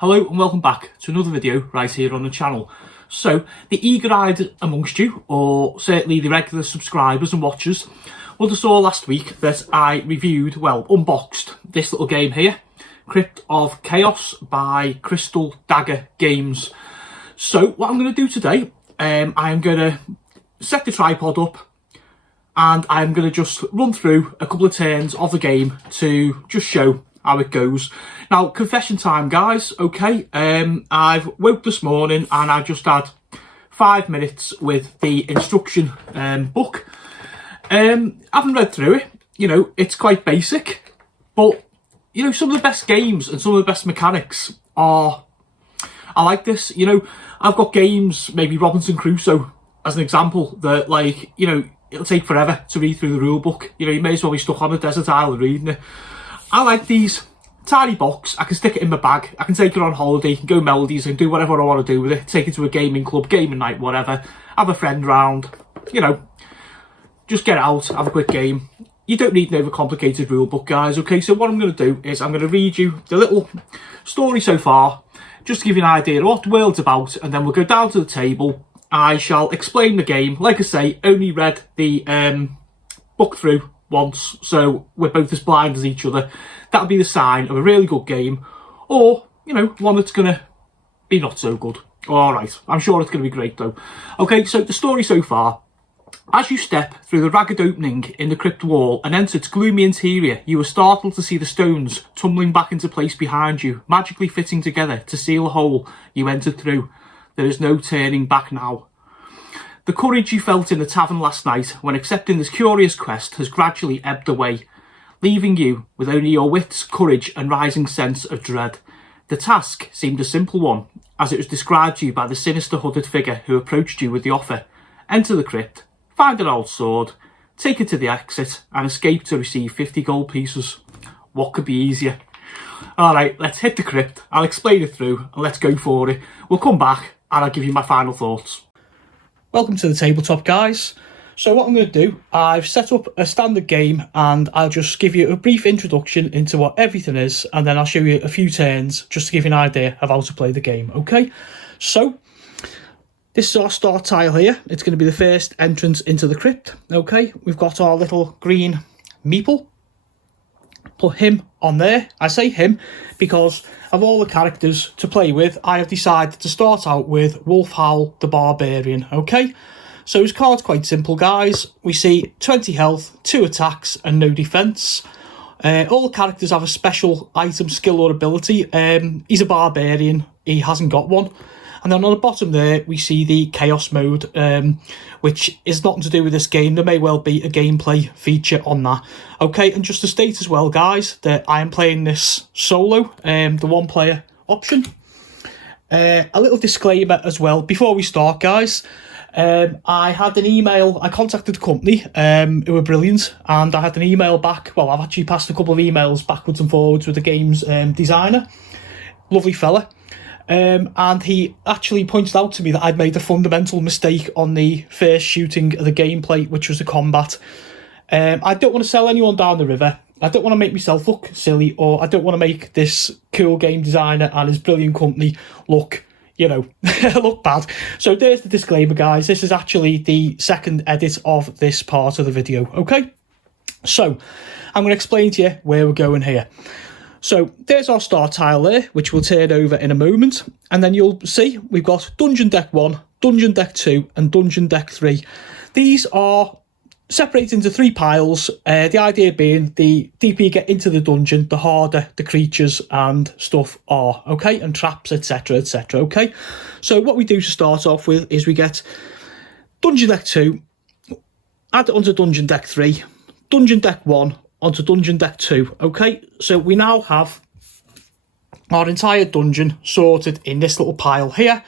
Hello and welcome back to another video right here on the channel. So, the eager-eyed amongst you, or certainly the regular subscribers and watchers, would have saw last week that I reviewed, well, unboxed this little game here, Crypt of Chaos by Crystal Dagger Games. So, what I'm going to do today, I'm going to set the tripod up and I'm going to just run through a couple of turns of the game to just show how it goes. Now, confession time, guys, okay? I've woke this morning and I just had 5 minutes with the instruction book. I haven't read through it. You know, it's quite basic, but, you know, some of the best games and some of the best mechanics are like this. You know, I've got games, maybe Robinson Crusoe, as an example, that, like, you know, it'll take forever to read through the rule book. You know, you may as well be stuck on a desert island reading it. I like these. Tiny box, I can stick it in my bag, I can take it on holiday, can go melodies, I can do whatever I want to do with it, take it to a gaming club, gaming night, whatever, have a friend round, you know, just get out, have a quick game. You don't need an overcomplicated rule book, guys, okay? So what I'm going to do is I'm going to read you the little story so far, just to give you an idea of what the world's about, and then we'll go down to the table. I shall explain the game. Like I say, only read the book through once, so we're both as blind as each other. That'll be the sign of a really good game, or, you know, one that's going to be not so good. Alright, I'm sure it's going to be great though. Okay, so the story so far. As you step through the ragged opening in the crypt wall and enter its gloomy interior, you are startled to see the stones tumbling back into place behind you, magically fitting together to seal a hole you entered through. There is no turning back now. The courage you felt in the tavern last night when accepting this curious quest has gradually ebbed away, leaving you with only your wits, courage and rising sense of dread. The task seemed a simple one, as it was described to you by the sinister hooded figure who approached you with the offer. Enter the crypt, find an old sword, take it to the exit and escape to receive 50 gold pieces. What could be easier? Alright, let's hit the crypt, I'll explain it through and let's go for it. We'll come back and I'll give you my final thoughts. Welcome to the tabletop, guys. So what I'm going to do, I've set up a standard game and I'll just give you a brief introduction into what everything is, and then I'll show you a few turns just to give you an idea of how to play the game, okay? So, this is our start tile here. It's going to be the first entrance into the crypt, okay? We've got our little green meeple. Put him on there. I say him because of all the characters to play with, I have decided to start out with Wolfhowl the Barbarian, okay? So his card's quite simple, guys. We see 20 health, 2 attacks and no defence. All the characters have a special item, skill or ability. He's a barbarian, he hasn't got one. And then on the bottom there, we see the Chaos mode, which is nothing to do with this game. There may well be a gameplay feature on that. Okay, and just to state as well, guys, that I am playing this solo, the one-player option. A little disclaimer as well, before we start, guys. I had an email, I contacted the company, who were brilliant, and I had an email back. Well, I've actually passed a couple of emails backwards and forwards with the game's designer. Lovely fella. And he actually pointed out to me that I'd made a fundamental mistake on the first shooting of the gameplay, which was the combat. I don't want to sell anyone down the river. I don't want to make myself look silly, or I don't want to make this cool game designer and his brilliant company look, you know, look bad. So there's the disclaimer, guys. This is actually the second edit of this part of the video, okay? So I'm going to explain to you where we're going here. So there's our start tile there, which we'll turn over in a moment. And then you'll see we've got Dungeon Deck 1, Dungeon Deck 2 and Dungeon Deck 3. These are separated into 3 piles. The idea being the deeper you get into the dungeon, the harder the creatures and stuff are, okay? And traps, etc, okay? So what we do to start off with is we get Dungeon Deck 2, add it onto Dungeon Deck 3, Dungeon Deck 1, onto Dungeon Deck 2, okay? So we now have our entire dungeon sorted in this little pile here.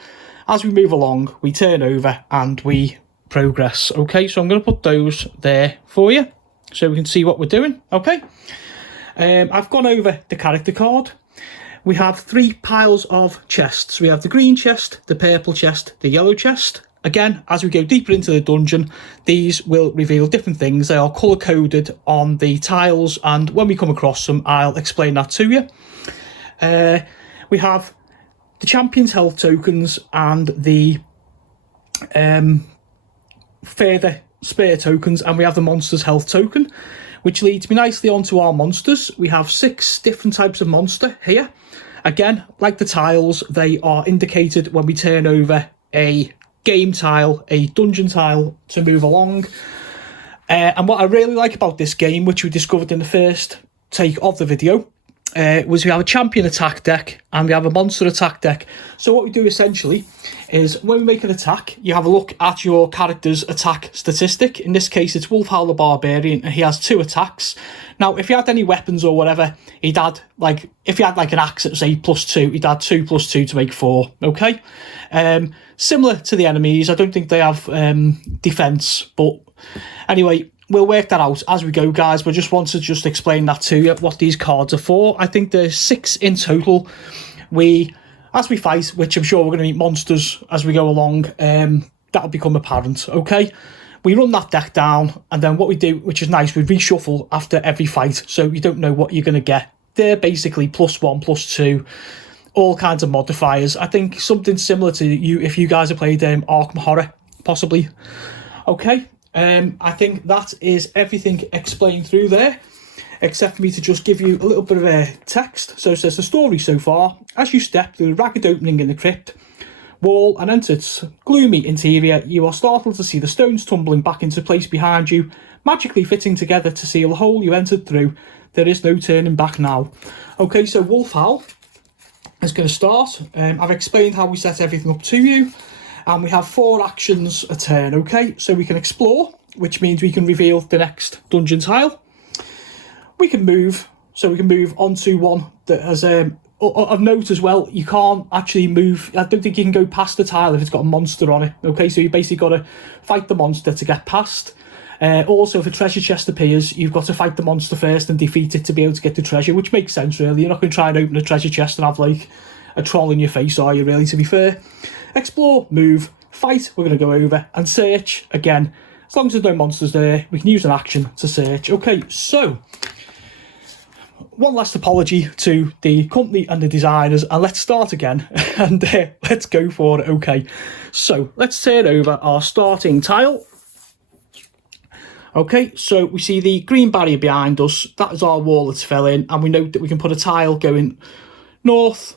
As we move along, we turn over and we progress, okay? So I'm going to put those there for you so we can see what we're doing, okay? I've gone over the character card. We have 3 piles of chests. We have the green chest, the purple chest, the yellow chest. Again, as we go deeper into the dungeon, these will reveal different things. They are colour-coded on the tiles, and when we come across them, I'll explain that to you. We have the champion's health tokens and the further spare tokens, and we have the monster's health token, which leads me nicely onto our monsters. We have 6 different types of monster here. Again, like the tiles, they are indicated when we turn over a game tile, a dungeon tile, to move along. And what I really like about this game, which we discovered in the first take of the video, was we have a champion attack deck and we have a monster attack deck. So what we do essentially is when we make an attack, you have a look at your character's attack statistic. In this case, it's Wolfhowl the Barbarian, and he has 2 attacks. Now, if he had any weapons or whatever, he'd add, like, if he had like an axe at say +2, he'd add 2 + 2 to make 4. Okay, similar to the enemies. I don't think they have defense, but anyway, we'll work that out as we go, guys, but just want to just explain that to you, what these cards are for. I think there's 6 in total. As we fight, which I'm sure we're going to meet monsters as we go along, that'll become apparent, okay? We run that deck down, and then what we do, which is nice, we reshuffle after every fight, so you don't know what you're going to get. They're basically +1, +2, all kinds of modifiers. I think something similar to you, if you guys have played Arkham Horror, possibly. Okay. I think that is everything explained through there, except for me to just give you a little bit of a text. So it says, the story so far: as you step through the ragged opening in the crypt wall and enter its gloomy interior, you are startled to see the stones tumbling back into place behind you, magically fitting together to seal the hole you entered through. There is no turning back now. Okay, so Wolfhowl is going to start. I've explained how we set everything up to you. And we have 4 actions a turn, okay? So we can explore, which means we can reveal the next dungeon tile. We can move, so we can move onto one that has of note as well. You can't actually move. I don't think you can go past the tile if it's got a monster on it, okay? So you basically got to fight the monster to get past. Also, if a treasure chest appears, you've got to fight the monster first and defeat it to be able to get the treasure, which makes sense, really. You're not going to try and open a treasure chest and have, like, a troll in your face, are you, really, to be fair? Explore, move, fight, we're going to go over, and search, again. As long as there's no monsters there, we can use an action to search. Okay, so, one last apology to the company and the designers, and let's start again, and let's go for it. Okay, so, let's turn over our starting tile. Okay, so we see the green barrier behind us. That is our wall that's fell in, and we note that we can put a tile going north,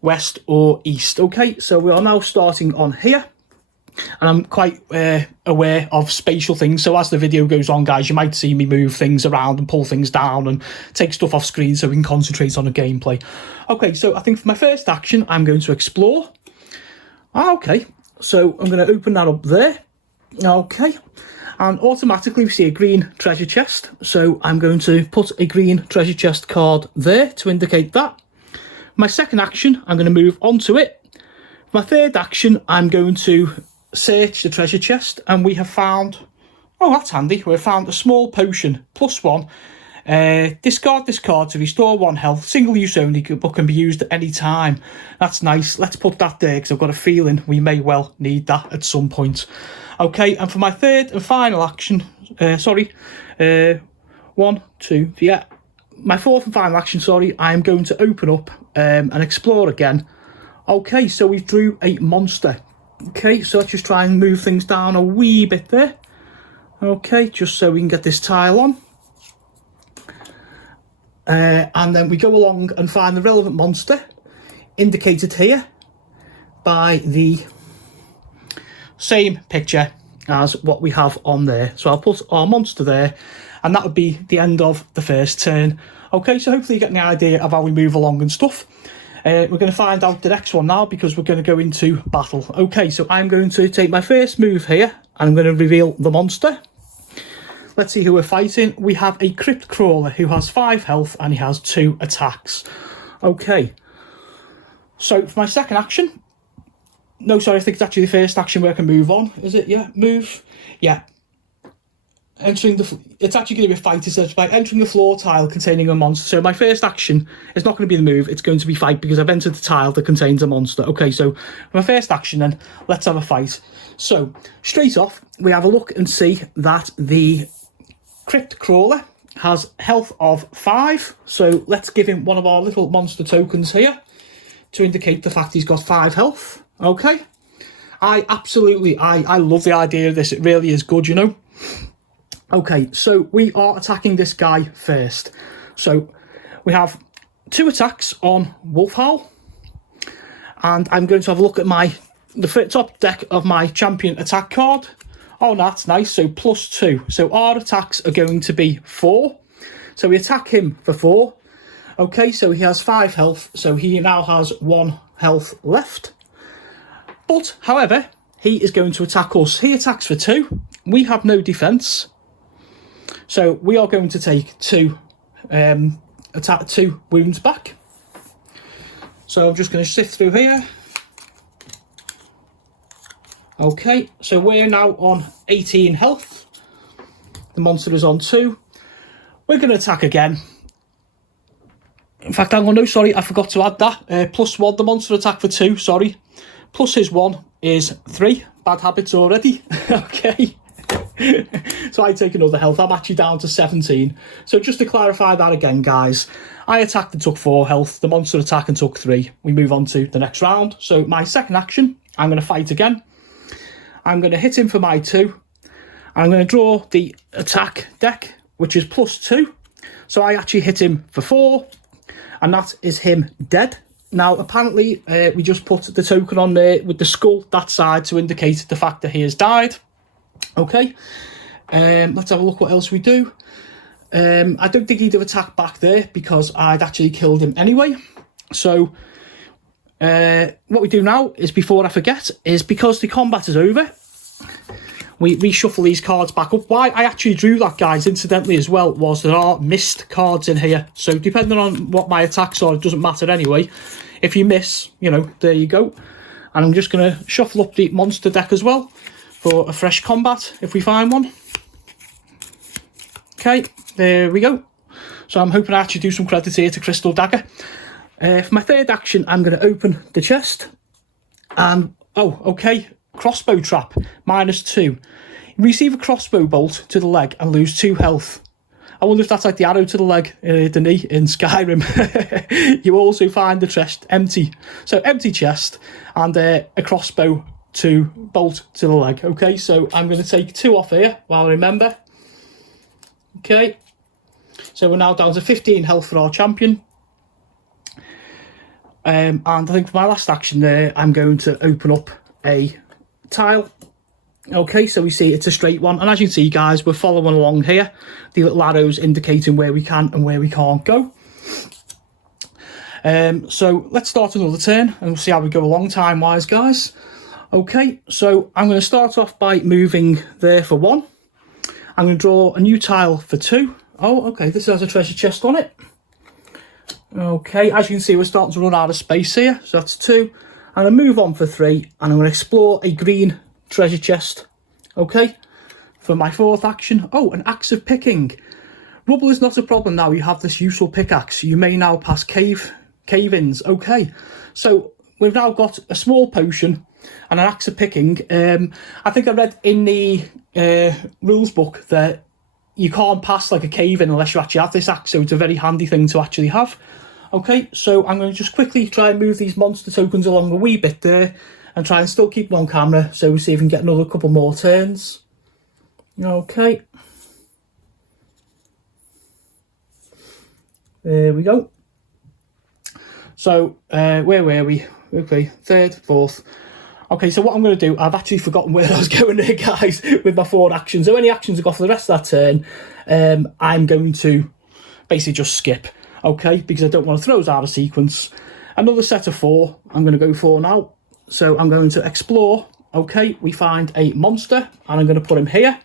west or east. Okay, so we are now starting on here, and I'm quite aware of spatial things, so as the video goes on, guys, you might see me move things around and pull things down and take stuff off screen so we can concentrate on the gameplay. Okay, so I think for my first action I'm going to explore. Okay, so I'm going to open that up there. Okay, and automatically we see a green treasure chest, so I'm going to put a green treasure chest card there to indicate that. My second action, I'm going to move onto it. My third action, I'm going to search the treasure chest, and we have found, oh, that's handy, we've found a small potion, +1. Discard this card to restore 1 health, single use only, but can be used at any time. That's nice. Let's put that there, because I've got a feeling we may well need that at some point. Okay, and for my third and final action, my fourth and final action, I am going to open up and explore again. Okay, so we drew a monster. Okay, so let's just try and move things down a wee bit there. Okay, just so we can get this tile on. And then we go along and find the relevant monster, indicated here by the same picture as what we have on there. So I'll put our monster there, and that would be the end of the first turn. Okay, so hopefully you get an idea of how we move along and stuff. We're going to find out the next one now, because we're going to go into battle. Okay, so I'm going to take my first move here, and I'm going to reveal the monster. Let's see who we're fighting. We have a Crypt Crawler who has 5 health and he has 2 attacks. Okay, so for my second action, no, sorry, I think it's actually the first action where I can move on. Is it? Yeah, move. Yeah. Entering the, it's actually going to be a fight. It says by entering the floor tile containing a monster. So my first action is not going to be the move, it's going to be fight, because I've entered the tile that contains a monster. Okay, so my first action then, let's have a fight. So straight off, we have a look and see that the Crypt Crawler has health of 5. So let's give him one of our little monster tokens here to indicate the fact he's got 5 health. Okay. I love the idea of this. It really is good, you know. Okay, so we are attacking this guy first. So we have 2 attacks on Wolfhowl. And I'm going to have a look at the top deck of my champion attack card. Oh, that's nice. So +2. So our attacks are going to be 4. So we attack him for 4. Okay, so he has 5 health. So he now has 1 health left. But, however, he is going to attack us. He attacks for 2. We have no defence. So we are going to take 2 wounds back. So I'm just going to sift through here. Okay, so we're now on 18 health. The monster is on 2. We're going to attack again. In fact, hang on, no, sorry, I forgot to add that. +1, the monster attack for 2, sorry. Plus his 1 is 3. Bad habits already. Okay. So I take another health. I'm actually down to 17. So just to clarify that again, guys, I attacked and took 4 health. The monster attacked and took 3. We move on to the next round. So my second action, I'm going to fight again. I'm going to hit him for my 2. I'm going to draw the attack deck, which is +2. So I actually hit him for 4. And that is him dead. Now, apparently, we just put the token on there with the skull, that side, to indicate the fact that he has died. Okay, let's have a look what else we do. I don't think he'd have attacked back there because I'd actually killed him anyway. So what we do now is, before I forget, is because the combat is over, we reshuffle these cards back up. Why I actually drew that, guys, incidentally as well, was there are missed cards in here. So depending on what my attacks are, it doesn't matter anyway. If you miss, you know, there you go. And I'm just going to shuffle up the monster deck as well for a fresh combat, if we find one. Okay, there we go. So I'm hoping I actually do some credit here to Crystal Dagger. For my third action, I'm going to open the chest. And, oh, okay, crossbow trap, -2. Receive a crossbow bolt to the leg and lose 2 health. I wonder if that's like the arrow to the leg, the knee in Skyrim. You also find the chest empty. So empty chest and a crossbow to bolt to the leg. Okay, so I'm going to take 2 off here while I remember. Okay, so we're now down to 15 health for our champion. And I think for my last action there, I'm going to open up a tile. Okay, so we see it's a straight one, and as you can see, guys, we're following along here, the little arrows indicating where we can and where we can't go. So let's start another turn and we'll see how we go along time wise, guys. Okay, so I'm going to start off by moving there for 1. I'm going to draw a new tile for 2. Oh, okay, this has a treasure chest on it. Okay, as you can see, we're starting to run out of space here, so that's 2. I'm going to move on for 3, and I'm going to explore a green treasure chest. Okay, for my 4th action. Oh, an axe of picking. Rubble is not a problem now. You have this useful pickaxe. You may now pass cave-ins. Okay, so we've now got a small potion and an axe of picking. I think I read in the rules book that you can't pass like a cave-in unless you actually have this axe, so it's a very handy thing to actually have. Okay, so I'm going to just quickly try and move these monster tokens along a wee bit there and try and still keep them on camera, so we'll see if we can get another couple more turns. Okay. There we go. So, where were we? Okay, 3rd, 4th. Okay, so what I'm going to do, I've actually forgotten where I was going there, guys, with my 4 actions. So any actions I got for the rest of that turn, I'm going to basically just skip, okay, because I don't want to throw us out of sequence. Another set of 4 I'm going to go for now. So I'm going to explore. Okay, we find a monster and I'm going to put him here.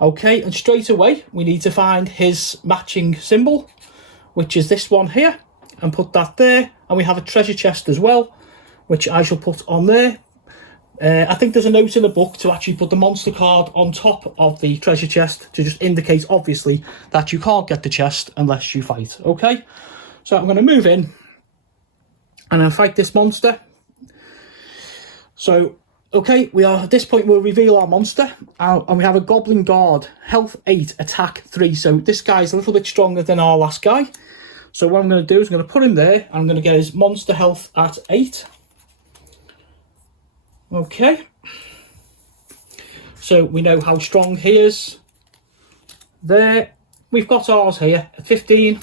Okay, and straight away we need to find his matching symbol, which is this one here, and put that there. And we have a treasure chest as well, which I shall put on there. I think there's a note in the book to actually put the monster card on top of the treasure chest to just indicate, obviously, that you can't get the chest unless you fight. Okay, so I'm going to move in and I'll fight this monster. So, okay, we are at this point, we'll reveal our monster, and we have a Goblin Guard, health 8, attack 3. So this guy's a little bit stronger than our last guy. So what I'm going to do is I'm going to put him there. I'm going to get his monster health at 8. Okay. So we know how strong he is. There. We've got ours here at 15.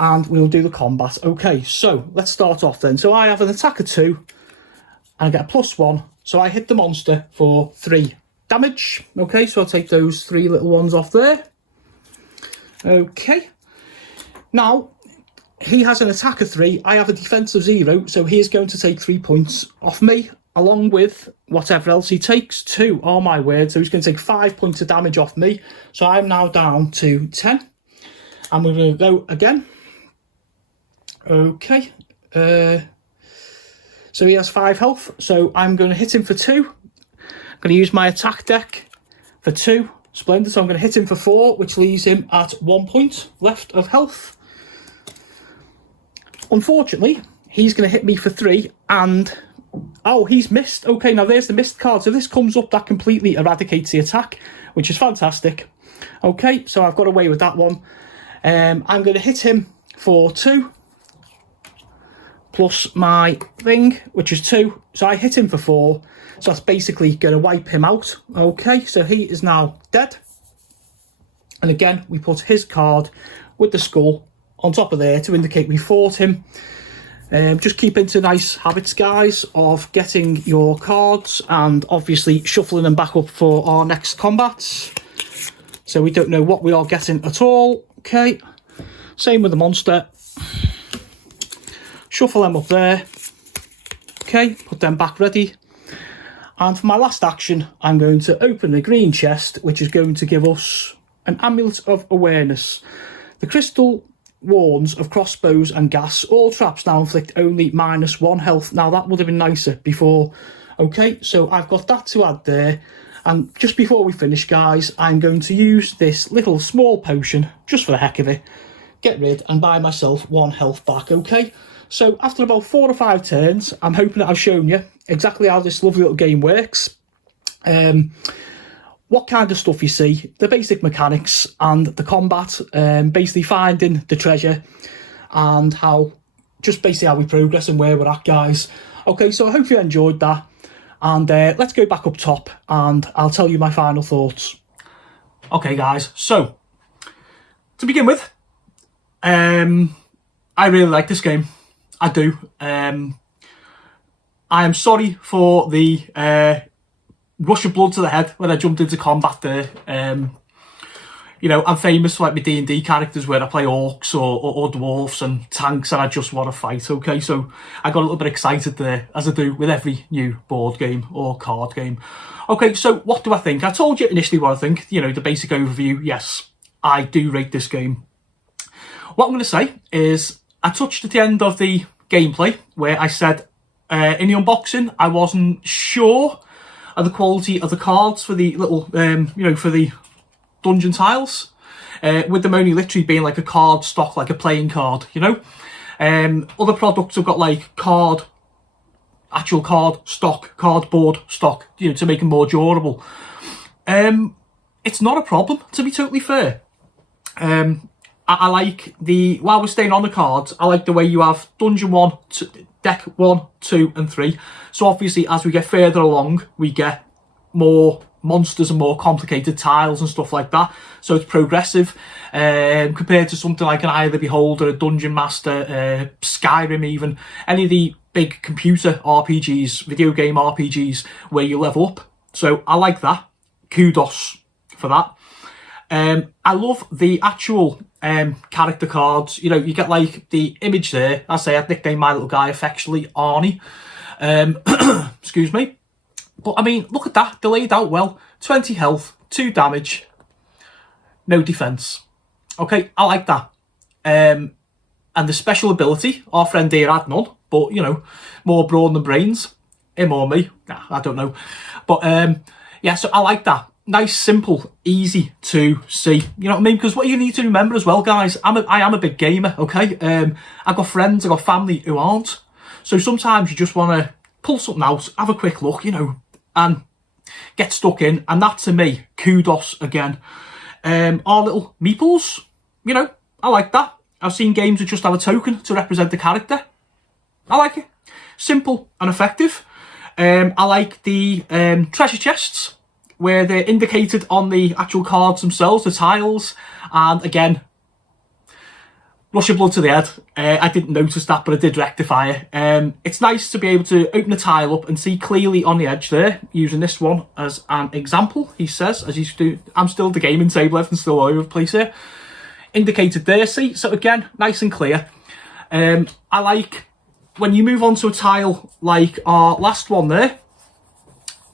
And we'll do the combat. Okay, so let's start off then. So I have an attack of 2. And I get a +1. So I hit the monster for 3 damage. Okay, so I'll take those 3 little ones off there. Okay. Now, he has an attack of 3. I have a defense of 0. So he is going to take 3 points off me, along with whatever else he takes. 2, oh my word. So he's going to take 5 points of damage off me. So I'm now down to 10. And we're going to go again. Okay. So he has 5 health. So I'm going to hit him for 2. I'm going to use my attack deck for 2. Splendid. So I'm going to hit him for 4, which leaves him at 1 point left of health. Unfortunately, he's going to hit me for 3 and... Oh, he's missed. Okay, now there's the missed card. So this comes up, that completely eradicates the attack, which is fantastic. Okay, so I've got away with that one. I'm going to hit him for 2. Plus my thing, which is 2. So I hit him for 4. So that's basically going to wipe him out. Okay, so he is now dead. And again, we put his card with the skull on top of there to indicate we fought him. Just keep into nice habits, guys, of getting your cards and obviously shuffling them back up for our next combats. So we don't know what we are getting at all. Okay, same with the monster. Shuffle them up there. Okay, put them back ready. And for my last action, I'm going to open the green chest, which is going to give us an Amulet of Awareness. The crystal warns of crossbows and gas. All traps now inflict only -1 health. Now that would have been nicer before. Okay, so I've got that to add there. And just before we finish, guys, I'm going to use this little small potion, just for the heck of it. Get rid and buy myself 1 health back, okay? So after about 4 or 5 turns, I'm hoping that I've shown you exactly how this lovely little game works. What kind of stuff you see, the basic mechanics and the combat, basically finding the treasure and how, just basically how we progress and where we're at, guys. Okay, so I hope you enjoyed that. And let's go back up top and I'll tell you my final thoughts. Okay, guys, so to begin with, I really like this game. I do. I am sorry for the rush of blood to the head when I jumped into combat there. You know, I'm famous for like my D&D characters where I play orcs or dwarfs and tanks and I just want to fight, okay? So I got a little bit excited there, as I do with every new board game or card game. Okay, so what do I think? I told you initially what I think, you know, the basic overview. Yes, I do rate this game. What I'm going to say is I touched at the end of the gameplay where I said in the unboxing I wasn't sure of the quality of the cards for the little, you know, for the dungeon tiles, with them only literally being like a card stock, like a playing card, you know. Other products have got like actual card stock, cardboard stock, you know, to make them more durable. It's not a problem, to be totally fair. I like while we're staying on the cards, I like the way you have Dungeon 1, Deck 1, 2 and 3. So obviously as we get further along, we get more monsters and more complicated tiles and stuff like that. So it's progressive compared to something like an Eye of the Beholder, a Dungeon Master, Skyrim even. Any of the big computer RPGs, video game RPGs where you level up. So I like that. Kudos for that. I love the actual character cards. You know, you get like the image there. I say I'd nickname my little guy affectionately Arnie. Excuse me. But I mean, look at that. They're laid out well. 20 health, 2 damage, no defense. Okay, I like that. And the special ability, our friend here had none, but you know, more brawn than brains. Him or me, nah, I don't know. But yeah, so I like that. Nice, simple, easy to see. You know what I mean? Because what you need to remember as well, guys, I am a big gamer, okay? I've got friends, I've got family who aren't. So sometimes you just want to pull something out, have a quick look, you know, and get stuck in. And that, to me, kudos again. Our little meeples, you know, I like that. I've seen games that just have a token to represent the character. I like it. Simple and effective. I like the treasure chests where they're indicated on the actual cards themselves, the tiles. And again, rush of blood to the head. I didn't notice that, but I did rectify it. It's nice to be able to open a tile up and see clearly on the edge there, using this one as an example, he says, as he's doing. I'm still at the gaming table, everything's still all over the place here. Indicated there, see? So again, nice and clear. I like when you move on to a tile like our last one there,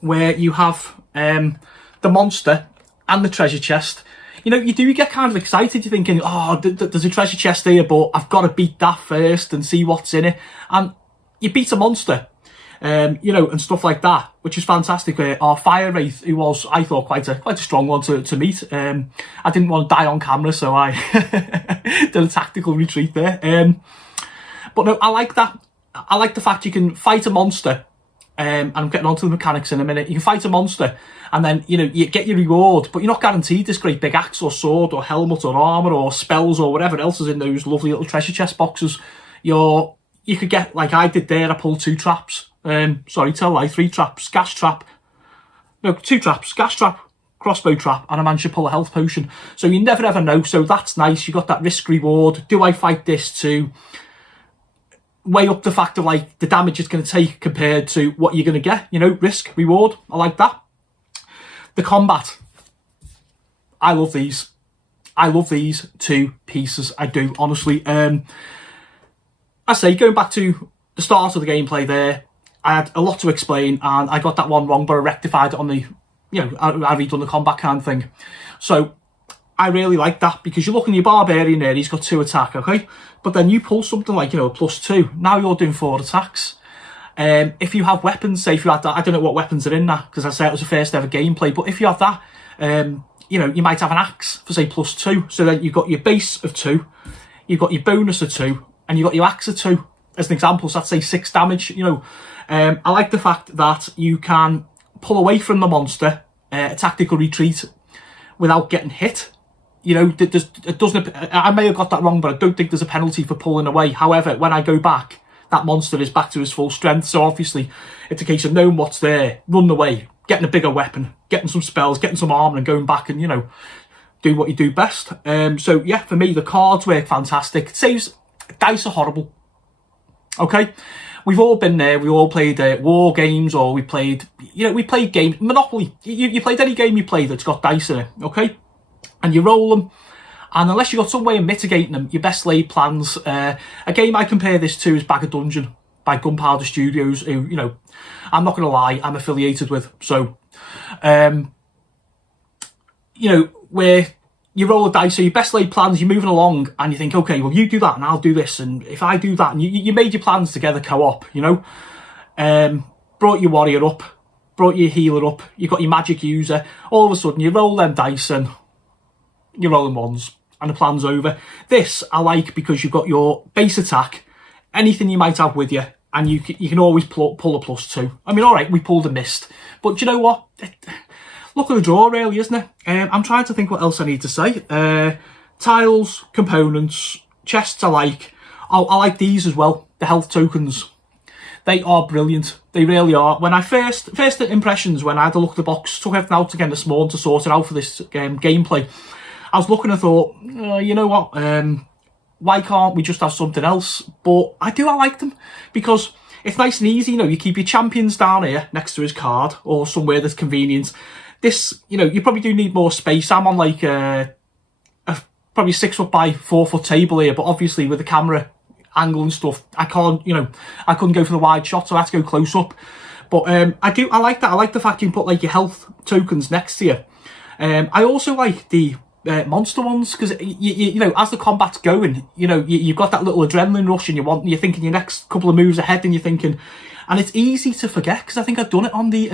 where you have the monster and the treasure chest. You know, you do get kind of excited. You're thinking, oh, there's a treasure chest here, but I've got to beat that first and see what's in it. And you beat a monster, you know, and stuff like that, which is fantastic. Our Fire Wraith, who was, I thought, quite a strong one to meet. I didn't want to die on camera, so I did a tactical retreat there. But no, I like that. I like the fact you can fight a monster. And I'm getting onto the mechanics in a minute. You can fight a monster and then, you know, you get your reward, but you're not guaranteed this great big axe or sword or helmet or armour or spells or whatever else is in those lovely little treasure chest boxes. You could get, like I did there, I pulled 2 traps. Sorry, tell a lie, 3 traps. 2 traps, gas trap, crossbow trap, and I managed to pull a health potion. So you never ever know, so that's nice. You got that risk reward. Do I fight this to weigh up the fact of like the damage it's going to take compared to what you're going to get, you know, risk, reward. I like that. The combat. I love these. I love these 2 pieces. I do, honestly. I say, going back to the start of the gameplay there, I had a lot to explain and I got that one wrong, but I rectified it on the, you know, I redone the combat kind of thing. So I really like that because you're looking at your barbarian there, he's got 2 attack, okay? But then you pull something like, you know, a +2. Now you're doing 4 attacks. If you have weapons, say if you had that, I don't know what weapons are in that because I say it was the first ever gameplay, but if you have that, you know, you might have an axe for say +2. So then you've got your base of 2, you've got your bonus of 2, and you've got your axe of 2 as an example. So that's say 6 damage, you know. I like the fact that you can pull away from the monster, a tactical retreat, without getting hit. You know, it doesn't. I may have got that wrong, but I don't think there's a penalty for pulling away. However, when I go back, that monster is back to his full strength. So obviously, it's a case of knowing what's there, running away, getting a bigger weapon, getting some spells, getting some armor, and going back and, you know, do what you do best. So yeah, for me, the cards work fantastic. It saves. Dice are horrible. Okay, we've all been there. We all played war games, or we played, you know, we played game Monopoly. You played any game you played that's got dice in it. Okay. And you roll them, and unless you've got some way of mitigating them, your best laid plans. A game I compare this to is Bag of Dungeon by Gunpowder Studios, who, you know, I'm not going to lie, I'm affiliated with. So, you know, where you roll a dice, so your best laid plans, you're moving along, and you think, okay, well, you do that, and I'll do this, and if I do that, and you made your plans together co-op, you know. Brought your warrior up, brought your healer up, you got your magic user, all of a sudden you roll them dice, and you're rolling ones and the plan's over. This I like because you've got your base attack, anything you might have with you, and you can always pull a +2. I mean, all right, we pulled a mist, but do you know what? Look at the draw, really, isn't it? I'm trying to think what else I need to say. Tiles, components, chests I like. I like these as well, the health tokens. They are brilliant. They really are. When I first impressions, when I had a look at the box, took everything out again this morning to sort it out for this gameplay, I was looking and thought, you know what, why can't we just have something else? But I like them because it's nice and easy. You know, you keep your champions down here next to his card or somewhere that's convenient. This, you know, you probably do need more space. I'm on like a probably 6 foot by 4 foot table here, but obviously with the camera angle and stuff, I can't, you know, I couldn't go for the wide shot, so I had to go close up. But I like that. I like the fact you can put like your health tokens next to you. I also like the monster ones because you know, as the combat's going, you know, you've got that little adrenaline rush and you're thinking your next couple of moves ahead, and you're thinking, and it's easy to forget because I think I've done it on the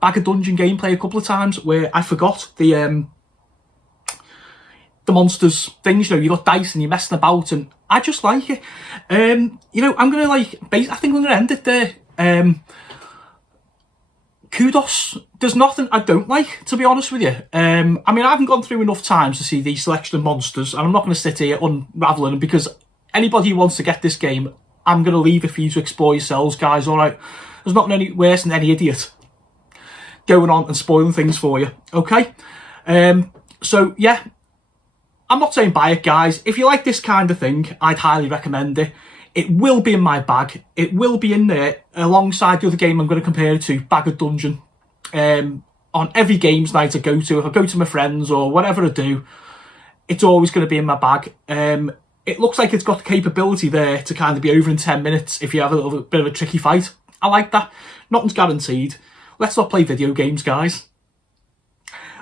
Bag of Dungeon gameplay a couple of times where I forgot the monsters things. You know, you got dice and you're messing about, and I just like it. You know, I'm gonna I think I'm gonna end it there. kudos. There's nothing I don't like, to be honest with you. I mean, I haven't gone through enough times to see these selection of monsters, and I'm not going to sit here unravelling them, because anybody who wants to get this game, I'm going to leave it for you to explore yourselves, guys, alright? There's nothing any worse than any idiot going on and spoiling things for you, okay? So, yeah, I'm not saying buy it, guys. If you like this kind of thing, I'd highly recommend it. It will be in my bag. It will be in there alongside the other game I'm going to compare it to, Bag of Dungeon. On every games night I go to, if I go to my friends or whatever I do, it's always going to be in my bag. It looks like it's got the capability there to kind of be over in 10 minutes if you have a little bit of a tricky fight. I like that. Nothing's guaranteed. Let's not play video games, guys.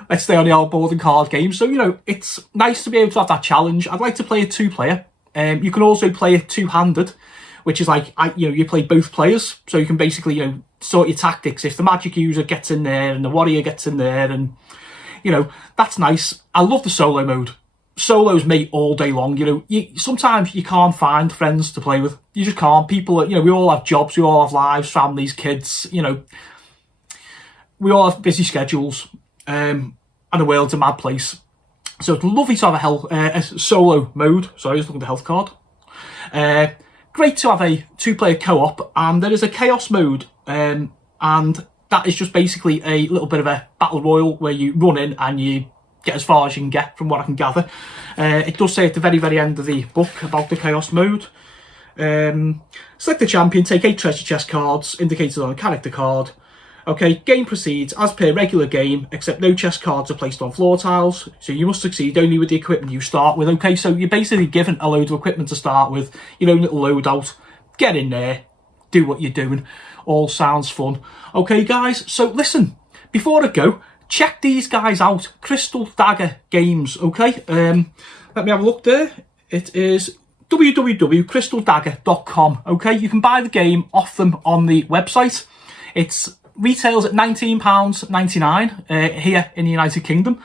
Let's stay on the old board and card games. So, you know, it's nice to be able to have that challenge. I'd like to play a 2-player. You can also play it 2-handed, which is like, you play both players. So you can basically, sort your tactics. If the magic user gets in there and the warrior gets in there, and, that's nice. I love the solo mode. Solo's me all day long. Sometimes you can't find friends to play with. You just can't. People, we all have jobs, we all have lives, families, kids, we all have busy schedules, and the world's a mad place. So it's lovely to have a solo mode. Sorry, I was looking at the health card. Great to have a 2-player co-op, and there is a chaos mode, and that is just basically a little bit of a battle royal where you run in and you get as far as you can get, from what I can gather. It does say at the very, very end of the book about the chaos mode. Select the champion, take 8 treasure chest cards indicated on a character card. Okay, game proceeds as per regular game, except no chest cards are placed on floor tiles, so you must succeed only with the equipment you start with. Okay, so you're basically given a load of equipment to start with, your own little loadout. Get in there, do what you're doing. All sounds fun. Okay, guys, so listen, before I go, check these guys out, Crystal Dagger Games, okay? Let me have a look there. It is www.crystaldagger.com, okay? You can buy the game off them on the website. It's retails at £19.99 here in the United Kingdom.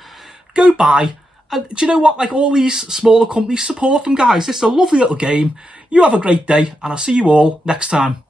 Go buy. And do you know what? Like, all these smaller companies, support them, guys. This is a lovely little game. You have a great day, and I'll see you all next time.